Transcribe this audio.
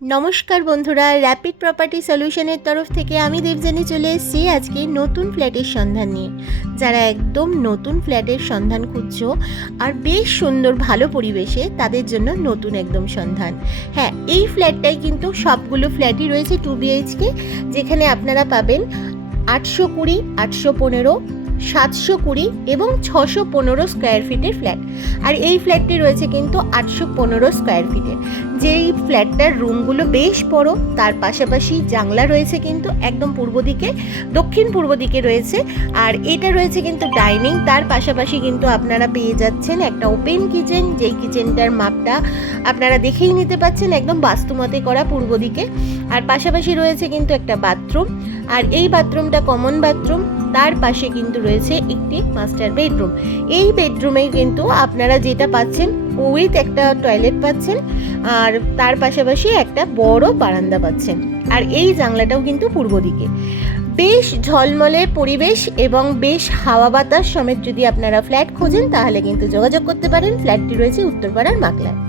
নমস্কার বন্ধুরা, rapid property সলিউশনের তরফ থেকে আমি দেবযানী চলে এসেছি আজকে নতুন ফ্ল্যাটের সন্ধান নিয়ে। যারা একদম নতুন ফ্ল্যাটের সন্ধান খুঁজছো আর বেশ সুন্দর ভালো পরিবেশে, তাদের জন্য নতুন একদম সন্ধান। হ্যাঁ, এই ফ্ল্যাটটাই কিন্তু সবগুলো ফ্ল্যাটই রয়েছে 2 BHK, যেখানে আপনারা পাবেন 820, 815, 720 এবং 615 স্কোয়ার ফিটের ফ্ল্যাট। আর এই ফ্ল্যাটটি রয়েছে কিন্তু 815 স্কোয়ার ফিটের, যেই ফ্ল্যাটটার রুমগুলো বেশ বড়। তার পাশাপাশি জানলা রয়েছে কিন্তু একদম পূর্ব দিকে, দক্ষিণ পূর্ব দিকে রয়েছে। আর এটা রয়েছে কিন্তু ডাইনিং, তার পাশাপাশি কিন্তু আপনারা পেয়ে যাচ্ছেন একটা ওপেন কিচেন, যেই কিচেনটার মাপটা আপনারা দেখেই নিতে পাচ্ছেন, একদম বাস্তুমতে করা পূর্ব দিকে। আর পাশাপাশি রয়েছে কিন্তু একটা বাথরুম, আর এই বাথরুমটা কমন বাথরুম। তার পাশে কিন্তু রয়েছে একটি মাস্টার বেডরুম। এই বেডরুমে কিন্তু আপনারা যেটা পাচ্ছেন উইথ একটা টয়লেট পাচ্ছেন, আর তার পাশাপাশি একটা বড় বারান্দা পাচ্ছেন। আর এই জানলাটাও কিন্তু পূর্ব দিকে। বেশ ঝলমলে পরিবেশ এবং বেশ হাওয়া বাতাস সমেত যদি আপনারা ফ্ল্যাট খোঁজেন, তাহলে কিন্তু যোগাযোগ করতে পারেন। ফ্ল্যাটটি রয়েছে উত্তরপাড়ার মাকলায়।